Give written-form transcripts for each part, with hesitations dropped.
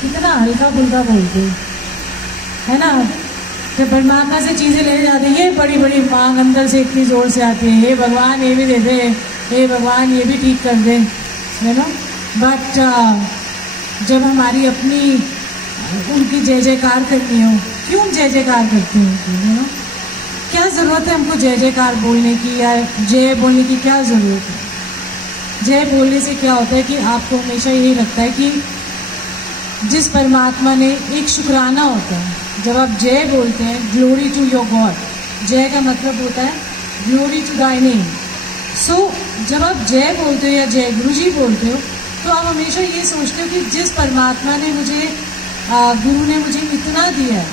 कितना हल्का फुल्का बोलते हो, है ना। जब परमात्मा से चीज़ें ले जाते हैं, ये बड़ी बड़ी मांग अंदर से इतनी ज़ोर से आती है, हे भगवान ये भी दे दे, हे भगवान ये भी ठीक कर दे, है ना। बट जब हमारी अपनी उनकी जय जयकार करनी हो, क्यों हम जय जयकार करते हैं, है ना। क्या ज़रूरत है हमको जय जयकार बोलने की या जय बोलने की, क्या ज़रूरत है। जय बोलने से क्या होता है कि आपको हमेशा यही लगता है कि जिस परमात्मा ने, एक शुक्राना होता है जब आप जय बोलते हैं, ग्लोरी टू योर गॉड। जय का मतलब होता है ग्लोरी टू दाई नेम। सो जब आप जय बोलते हो या जय गुरुजी बोलते हो, तो आप हमेशा ये सोचते हो कि जिस परमात्मा ने मुझे, गुरु ने मुझे इतना दिया है,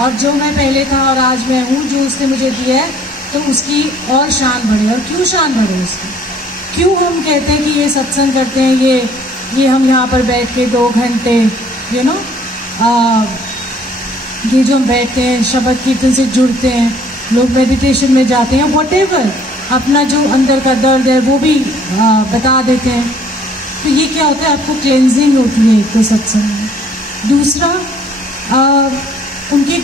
और जो मैं पहले था और आज मैं हूँ, जो उसने मुझे दिया है, तो उसकी और शान बढ़े। और क्यों शान बढ़े उसकी, क्यों हम कहते हैं कि ये सत्संग करते हैं, ये हम यहाँ पर बैठ के 2 घंटे, यू नो, ये जो हम बैठते हैं शब्द कीर्तन से जुड़ते हैं, लोग मेडिटेशन में जाते हैं, व्हाटएवर अपना जो अंदर का दर्द है वो भी बता देते हैं। तो ये क्या होता है, आपको क्लेंजिंग होती है एक तो सत्संग में। दूसरा, उनके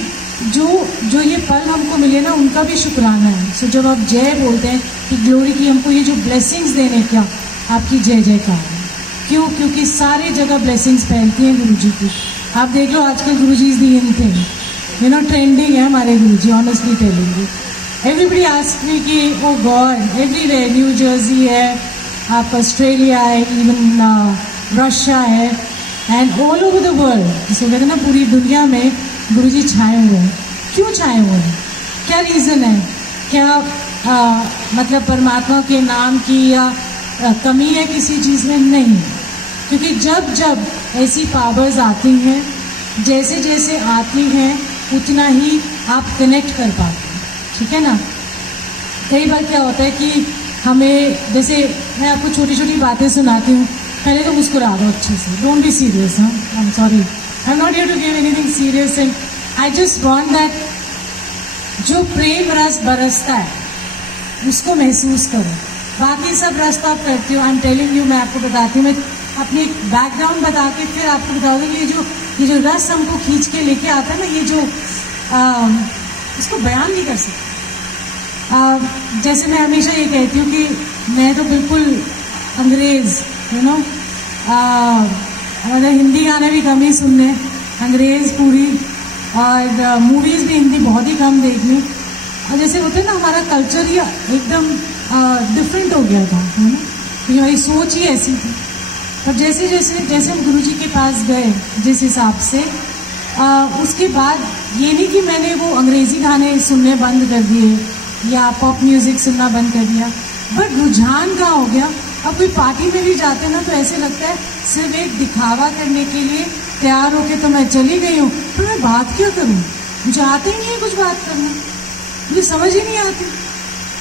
जो ये पल हमको मिले ना, उनका भी शुक्राना है। सो जब आप जय बोलते हैं कि ग्लोरी की हमको ये जो ब्लेसिंग्स देने, क्या आपकी जय जयकार है। क्यों? क्योंकि सारे जगह ब्लेसिंग्स फैलती हैं गुरुजी की। आप देख लो आजकल Guruji is the in thing, you know, trending है हमारे Guruji, honestly telling you. Everybody ask me कि oh God, everywhere, New Jersey है, आप ऑस्ट्रेलिया है, इवन रशिया है, and all over the world, जिसे कहते हैं ना पूरी दुनिया में गुरुजी छाए हुए हैं। क्यों छाए हुए हैं, क्या रीज़न है, क्या मतलब परमात्मा के नाम की या कमी है किसी चीज़ में? नहीं, क्योंकि जब जब ऐसी पावर्स आती हैं, जैसे जैसे आती हैं उतना ही आप कनेक्ट कर पाते हैं, ठीक है ना। कई बार क्या होता है कि हमें, जैसे मैं आपको छोटी छोटी बातें सुनाती हूँ, पहले तो मुस्कुरा दो अच्छे से, डोंट बी सीरियस, हाँ, I am sorry, I am not here to give anything serious, and I just want that जो प्रेम रस बरसता है उसको महसूस करो। बाकी सब रस तो आप करते हो, आई एम टेलिंग यू, मैं आपको बताती हूँ, मैं अपनी बैकग्राउंड बता के फिर आपको बताऊँगी कि ये जो रस हमको खींच के लेके आता है ना, ये जो इसको बयान नहीं कर सकते। जैसे मैं हमेशा ये कहती हूँ कि मैं तो बिल्कुल अंग्रेज़, यू नो, मतलब हिंदी गाने भी कम ही सुनने, अंग्रेज़ पूरी, और मूवीज़ भी हिंदी बहुत ही कम देखनी। और जैसे होते हैं ना, हमारा कल्चर ही एकदम डिफरेंट हो गया था, है ना, हमारी सोच ही ऐसी थी। पर जैसे जैसे जैसे हम गुरुजी के पास गए, जिस हिसाब से, उसके बाद ये नहीं कि मैंने वो अंग्रेज़ी गाने सुनने बंद कर दिए या पॉप म्यूज़िक सुनना बंद कर दिया, बट रुझान कहाँ हो गया। अब कोई पार्टी में भी जाते ना तो ऐसे लगता है सिर्फ एक दिखावा करने के लिए तैयार होके तो मैं चली गई हूँ, तो मैं बात क्या करूँ, मुझे आते ही नहीं है कुछ बात करना, मुझे समझ ही नहीं आती।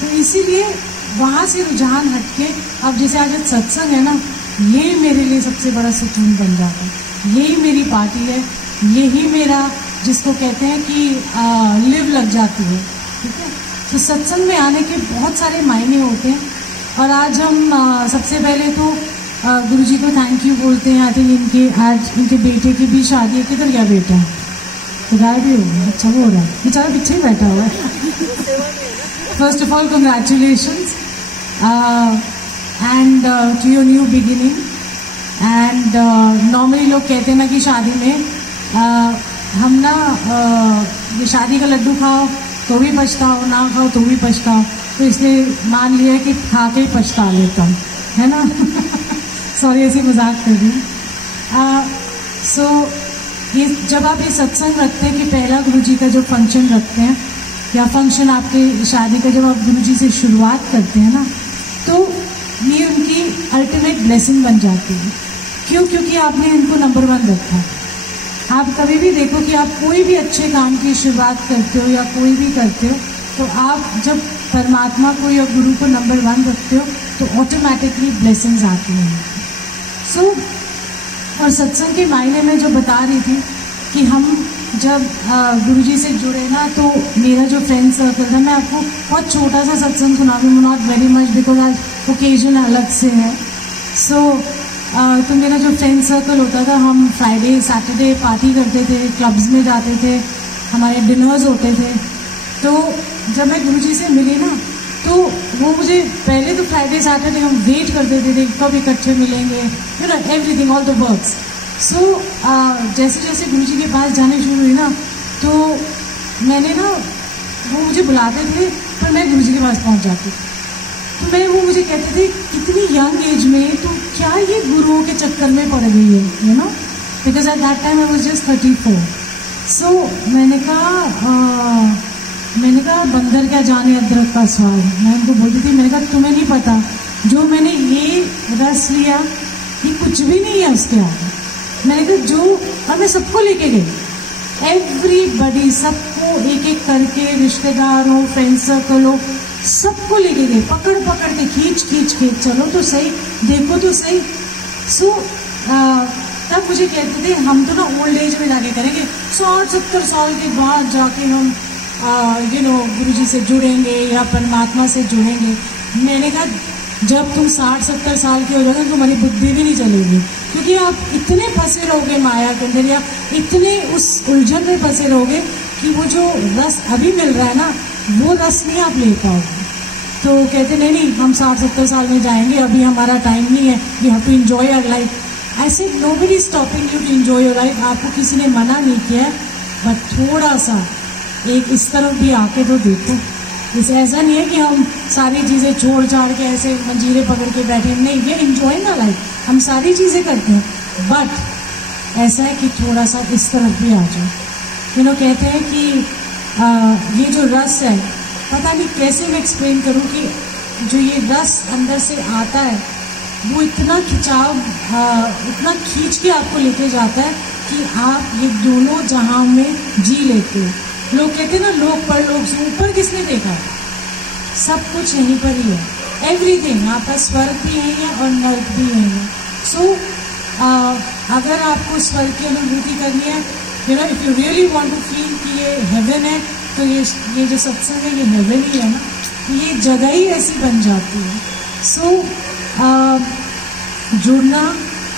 तो इसीलिए वहाँ से रुझान हटके अब जैसे आज सत्संग है ना, ये मेरे लिए सबसे बड़ा सुकून बन जाता है। यही मेरी पार्टी है, यही मेरा, जिसको कहते हैं कि लिव लग जाती है, ठीक है। तो सत्संग में आने के बहुत सारे मायने होते हैं। और आज हम सबसे पहले तो गुरुजी को थैंक यू बोलते हैं। आई थिंक आज इनके बेटे की भी शादी है। किधर गया बेटा? तो गाड़ी हो गया, अच्छा वो हो रहा है, बेचारा पीछे ही बैठा हुआ है। First of all congratulations and to your new beginning. And normally लोग कहते हैं ना कि शादी में हम ना ये शादी का लड्डू खाओ तो भी पछताओ, ना खाओ तो भी पछताओ, तो इसलिए मान लिया कि खा के ही पछता लेता हूँ, है ना। सॉरी, ऐसी मजाक कर रही हूँ। सो ये जब आप ये सत्संग रखते हैं कि पहला गुरुजी का जो फंक्शन रखते हैं या फंक्शन आपके शादी का जब आप गुरुजी से शुरुआत करते हैं ना, तो ये उनकी अल्टीमेट ब्लेसिंग बन जाती है। क्यों? क्योंकि आपने इनको नंबर 1 रखा है। आप कभी भी देखो कि आप कोई भी अच्छे काम की शुरुआत करते हो या कोई भी करते हो, तो आप जब परमात्मा को या गुरु को नंबर 1 रखते हो तो ऑटोमेटिकली ब्लेसिंग्स आती हैं। सो और सत्संग के मायने में जो बता रही थी कि हम जब गुरुजी से जुड़े ना, तो मेरा जो फ्रेंड सर्कल था, मैं आपको बहुत छोटा सा सत्संग सुनाऊंगी, नॉट वेरी मच बिकॉज आज ओकेजन अलग से है। सो तो मेरा जो फ्रेंड सर्कल होता था, हम फ्राइडे सैटरडे पार्टी करते थे, क्लब्स में जाते थे, हमारे डिनर्स होते थे। तो जब मैं गुरुजी से मिली ना, तो वो मुझे पहले तो फ्राइडे सैटरडे हम वेट करते थे कब इकट्ठे मिलेंगे, you know everything all the works. So जैसे जैसे गुरुजी के पास जाने शुरू हुई ना, तो मैंने ना, वो मुझे बुलाते थे पर मैं गुरुजी के पास पहुंच जाती। तो मैं, वो मुझे कहते थे कितनी यंग एज में तो क्या ये गुरुओं के चक्कर में पड़ गई है, you no, because at that time I was just 34। सो मैंने कहा बंदर क्या जाने अदरक का स्वाद। मैं उनको बोलती थी, मैंने कहा तुम्हें नहीं पता, जो मैंने ये रस लिया ये कुछ भी नहीं है उसके आगे। मैंने कहा जो, और मैं सबको लेके गई, एवरीबडी, सबको एक एक करके, रिश्तेदार हो, फ्रेंड सर्कल हो, सबको लेके गए, पकड़ पकड़ के, खींच खींच के, चलो तो सही, देखो तो सही। सो तब मुझे कहते थे हम तो ना ओल्ड एज में जाके करेंगे, 60-70 साल के बाद जाके हम यू नो गुरुजी से जुड़ेंगे या परमात्मा से जुड़ेंगे। मैंने कहा जब तुम 60-70 साल के हो जाओगे तुम्हारी बुद्धि भी नहीं चलेगी, क्योंकि आप इतने फंसे रहोगे माया के अंदर, या इतने उस उलझन में फंसे रहोगे कि वो जो रस अभी मिल रहा है ना, वो रस नहीं आप ले पाओगे। तो कहते नहीं हम 60-70 साल में जाएंगे, अभी हमारा टाइम नहीं है, we have to enjoy our life. ऐसे nobody is stopping you to enjoy your life, आपको किसी ने मना नहीं किया है, बट थोड़ा सा एक इस तरफ भी आके तो देखो। इसे ऐसा नहीं है कि हम सारी चीज़ें छोड़ छाड़ के ऐसे मंजीरे पकड़ के बैठे, नहीं, वी एंजॉयिंग आवर लाइफ, हम सारी चीज़ें करते हैं, बट ऐसा है कि थोड़ा सा इस तरफ भी आ जाओ। यू नो, कहते हैं कि ये जो रस है, पता नहीं कैसे मैं एक्सप्लेन करूं कि जो ये रस अंदर से आता है वो इतना खिंचाव, इतना खींच के आपको लेके जाता है कि आप ये दोनों जहां में जी लेते हो। लोग कहते हैं ना, लोग पर लोग से ऊपर किसने देखा, सब कुछ यहीं पर ही है, एवरीथिंग, आपका स्वर्ग भी यहीं है और नर्क भी यहीं है। सो अगर आपको स्वर्ग की अनुभूति करनी है, you know, if you really want to feel कि ये हेवन है, तो ये जो सत्संग है ये हेवन ही है ना, ये जगह ही ऐसी बन जाती है। सो जुड़ना,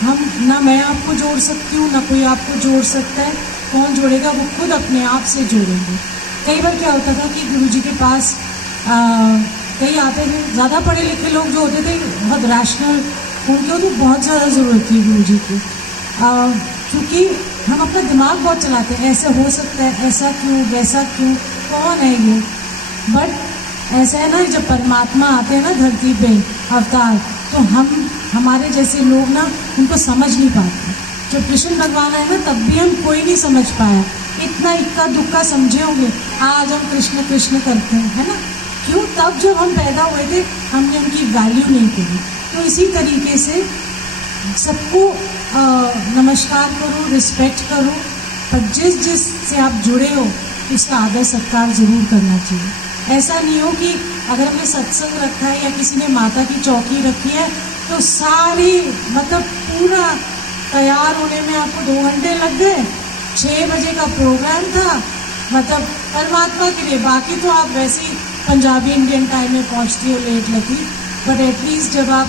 हम ना, मैं आपको जोड़ सकती हूँ ना कोई आपको जोड़ सकता है, कौन जोड़ेगा, वो खुद अपने आप से जोड़ेंगे। कई बार क्या होता था कि गुरुजी के पास कई आते थे, ज़्यादा पढ़े लिखे लोग जो होते थे, बहुत रैशनल, उनको तो बहुत ज़्यादा ज़रूरत थी गुरुजी की, क्योंकि हम अपना दिमाग बहुत चलाते हैं, ऐसे हो सकता है, ऐसा क्यों, वैसा क्यों, कौन है ये। बट ऐसा है ना, जब परमात्मा आते हैं ना धरती पे अवतार, तो हमारे जैसे लोग ना उनको समझ नहीं पाते। जब कृष्ण भगवान आए ना, तब भी हम कोई नहीं समझ पाया, इतना इक्का दुक्का समझे होंगे, आज हम कृष्ण कृष्ण करते हैं, है ना, क्यों, तब जब हम पैदा हुए थे हमने उनकी वैल्यू नहीं करी। तो इसी तरीके से सबको नमस्कार करो, रिस्पेक्ट करो, पर जिस से आप जुड़े हो उसका आदर सत्कार जरूर करना चाहिए। ऐसा नहीं हो कि अगर हमने सत्संग रखा है या किसी ने माता की चौकी रखी है तो सारी, मतलब पूरा तैयार होने में आपको 2 घंटे लग गए, 6 बजे का प्रोग्राम था, मतलब परमात्मा के लिए, बाकी तो आप वैसे ही पंजाबी इंडियन टाइम में पहुंचती हो लेट लगी, बट एटलीस्ट जब आप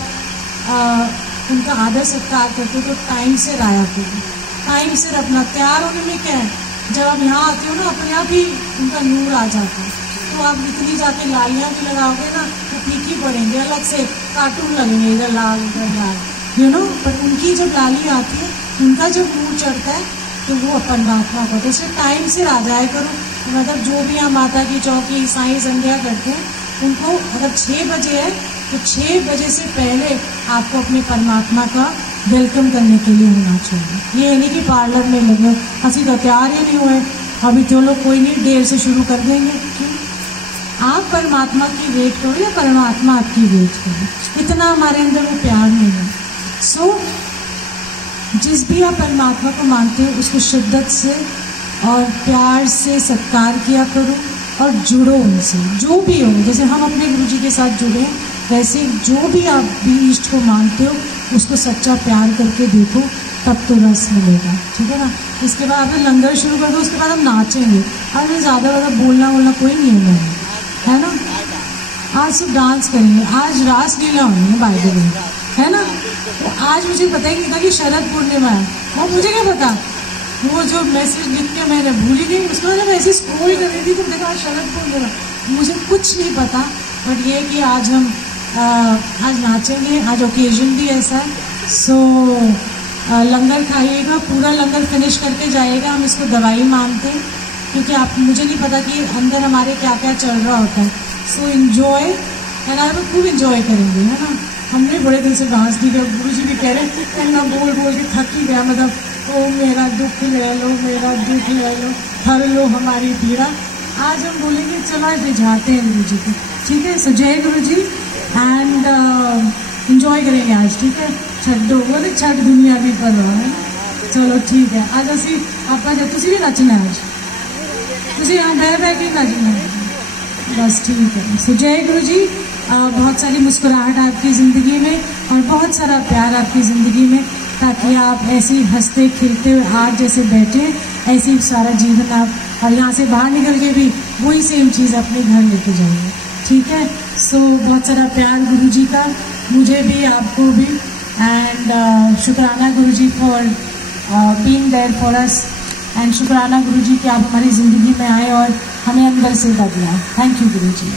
उनका आदर सत्कार करते हो तो टाइम से राया करो, टाइम से रखना। तैयार होने में क्या है, जब आप यहाँ आते हो ना, अपने आप ही उनका नूर आ जाता है, तो आप इतनी जाके लालियाँ भी लगाओगे ना तो फीकी पड़ेंगे, अलग से कार्टून लगेंगे, इधर लाल उधर लाल, यू नो, पर उनकी जब लाली आती है, उनका जब नूर चढ़ता है तो वो परमात्मा को, तो इसलिए टाइम से आ जाया करो। मतलब जो भी हम माता की चौकी, साईं संध्या करते हैं, उनको अगर 6 बजे है तो 6 बजे से पहले आपको अपने परमात्मा का वेलकम करने के लिए होना चाहिए। ये नहीं कि पार्लर में लगे, हंसी तो तैयार ही नहीं हुए, अभी जो लोग कोई नहीं, देर से शुरू कर देंगे। क्यों, आप परमात्मा की वेट करो या परमात्मा आपकी वेट करो, इतना हमारे अंदर वो प्यार नहीं है। सो जिस भी आप परमात्मा को मानते हो उसको शिद्दत से और प्यार से सत्कार किया करो और जुड़ो उनसे, जो भी हो। जैसे हम अपने गुरुजी के साथ जुड़े हैं, वैसे जो भी आप भी इष्ट को मानते हो उसको सच्चा प्यार करके देखो, तब तो रस मिलेगा, ठीक है ना। इसके बाद आपने लंगर शुरू कर दो, उसके बाद हम नाचेंगे। आज में ज़्यादा बोलना कोई नहीं है ना। आज सिर्फ डांस करेंगे, आज रास लीला होनी है बाय द वे, है ना। तो आज मुझे पता ही नहीं था कि शरद पूर्णिमा है, वो मुझे क्या पता। वो जो मैसेज लिख के मैंने भूल ही गई, उसके बाद मैं ऐसे स्क्रॉल कर रही थी तो देखा आज शरद पूर्णिमा, मुझे कुछ नहीं पता। बट ये कि आज हम आज नाचेंगे, आज ओकेजन भी ऐसा है। सो लंगर खाइएगा, पूरा लंगर फिनिश करके जाइएगा। हम इसको दवाई मानते हैं क्योंकि आप मुझे नहीं पता कि अंदर हमारे क्या क्या चल रहा होता है। सो इन्जॉय एंड आप खूब इन्जॉय करेंगे, है ना। हमने बड़े दिन से डांस नहीं किया, गुरु जी भी कह रहे हैं ना, बोल बोल के थक ही गया। मतलब ओ मेरा दुख ले लो, मेरा दुख ले लो, हर लो हमारी पीड़ा। आज हम बोलेंगे चलो आज रिझाते हैं गुरु जी को, ठीक है। सो जय गुरु जी एंड इंजॉय करेंगे आज, ठीक है। छड्डो बोले छठ दुनिया भी कर रहा है, चलो ठीक है। आज असी आप तुसी भी नचना आज, तुसी यहाँ बह के नचना है, बस ठीक है। सो जय गुरु जी। बहुत सारी मुस्कुराहट आपकी ज़िंदगी में और बहुत सारा प्यार आपकी ज़िंदगी में, ताकि आप ऐसे हंसते खिलते हुए आज जैसे बैठे ऐसे ही सारा जीवन आप, और यहाँ से बाहर निकल के भी वही सेम चीज़ अपने घर लेके जाइए, ठीक है। सो बहुत सारा प्यार गुरु जी का, मुझे भी आपको भी। एंड शुक्राना Guru ji for being there for us, and शुक्राना गुरु जी कि आप हमारी ज़िंदगी में आए और हमें अंदर से बदला। Thank you Guru ji.